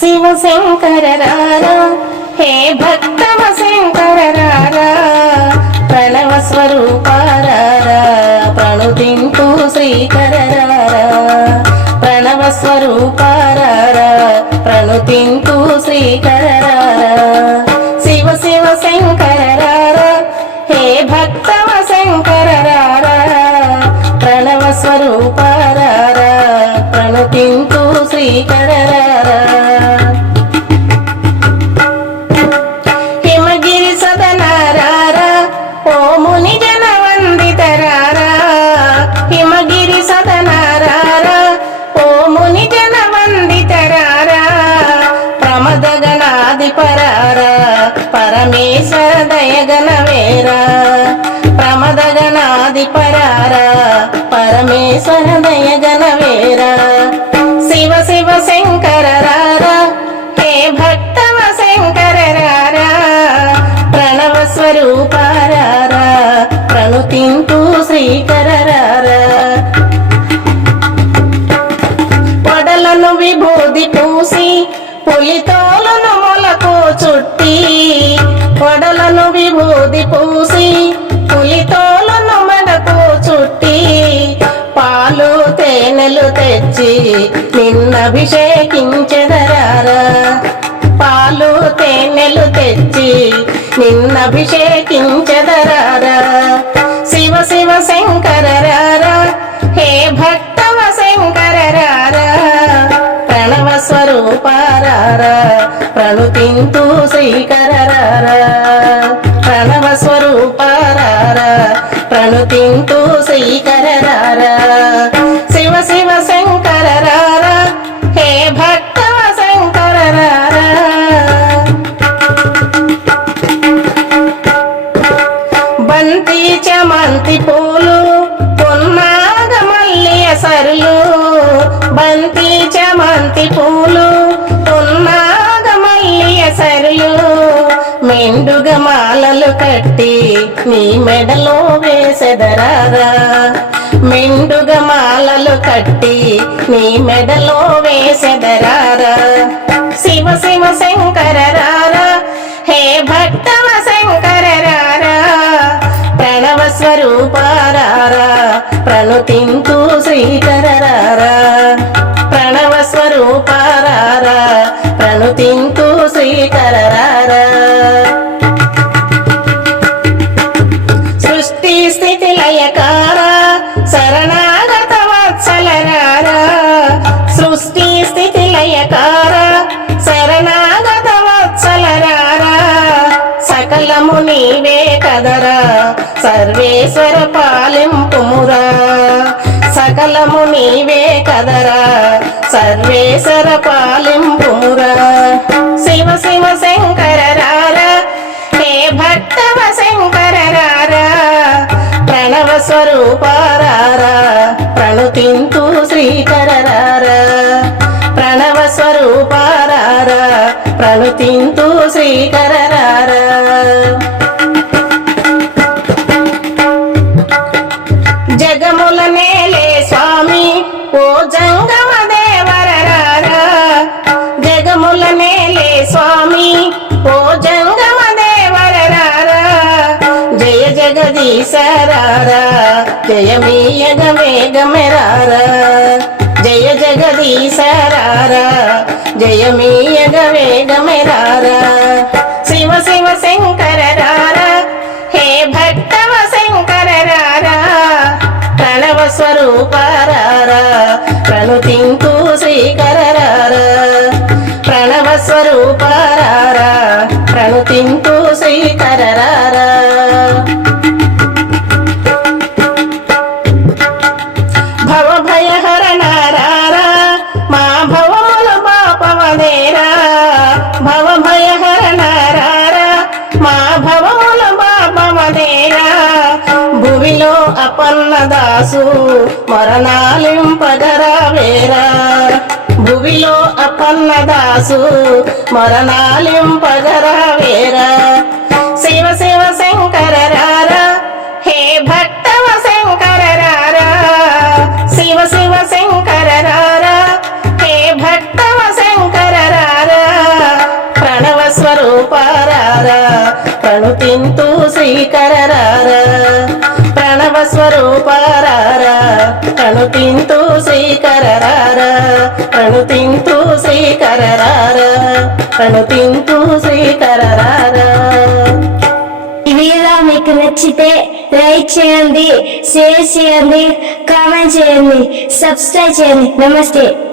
శివ శంకర రారా హే భక్తమ శంకర రారా ప్రణవ స్వరూపారారా ప్రణుతింతు శ్రీకర రారా ప్రణవ స్వరూపారారా ప్రణుతింతు శ్రీకర రారా శివ శివ శంకర రారా హే భక్తమ శంకర రారా ప్రణవ స్వరూపారారా ప్రణుతింతు శ్రీకర రారా దయగణ వేరా ప్రమద గణాది పరారా పరమేశ్వర దయగణ వేరా శివ శివ శంకర రారా హే భక్తవ శంకర రారా ప్రణవ స్వరూపారారా ప్రణుతింతు శ్రీకర రారా పొడలను విభూది పూసి పులితోలను మొలకు చుట్టి పొడలను విభూది పూసి పులితోలను మెడకు చుట్టి పాలు తేనెలు తెచ్చి నిన్నభిషేకించెదరారా పాలు తేనెలు తెచ్చి నిన్నభిషేకించెదరారా శివ శివ శంకరారా హే భక్తవ శంకరారా ప్రణవ స్వరూపారారా? ప్రణుతింతు శ్రీకర ప్రణవ స్వరూపారారా. ప్రణుతింతు శ్రీకర రారా శివ శివ శంకర హే భక్తవ శంకర బంతి చమంతి పూలు పొన్నాగ మల్లి అసరులు బంతి చమంతి పూలు కట్టి నీ మెడలో వేసెదరారా మెండుగ మాలలు కట్టి నీ మెడలో వేసెదరారా శివ శివ శంకర రారా హే భక్తవ శంకర రారా ప్రణవ స్వరూపారారా? ప్రణుతింతు శ్రీకర రారా ప్రణవ స్వరూపారారా? ప్రణుతింతు శ్రీకర నీవే కదరా? సర్వేశ్వర పాలింపుమురా. సకలము నీవే కదరా? సర్వేశ్వర పాలింపుమురా. శివ శివ శంకర రారా. హే భక్తవ శంకర రారా? ప్రణవ స్వరూపారారా ప్రణుతింతు శ్రీకర మేలే స్వామి. ఓ జంగమ దేవరారా జయ జగదీశరారా. జయమీయగ వేగమెరారా జయ జగదీశరారా. జయమీయగ వేగమెరారా శివ శివ శంకర రారా హే భక్తవ శంకర రారా ప్రణవ స్వరూపారారా. ప్రణుతింతు శ్రీకర బాపవదేరా భువిలో అపన్న అపన్నదాసు మరణాలింపగరా వేరా భువిలో అపన్నదాసు మరణాలింపగరా వేరా శివ శివ శంకర రారా హే భక్తవ శంకర రారా శివ శివ శంకర రారా హే భక్తవ శంకర రారా ప్రణవ స్వరూప రారా ప్రణుతింతు శ్రీకర రారా ప్రణవ స్వరూప స్వరూపారార ప్రణుతింతు తింటూ ప్రణుతింతు శ్రీకరరార. తింటూ శ్రీకరరార. ఈ వీడియో మీకు నచ్చితే లైక్ చేయండి షేర్ చేయండి కామెంట్ చేయండి సబ్స్క్రైబ్ చేయండి. నమస్తే.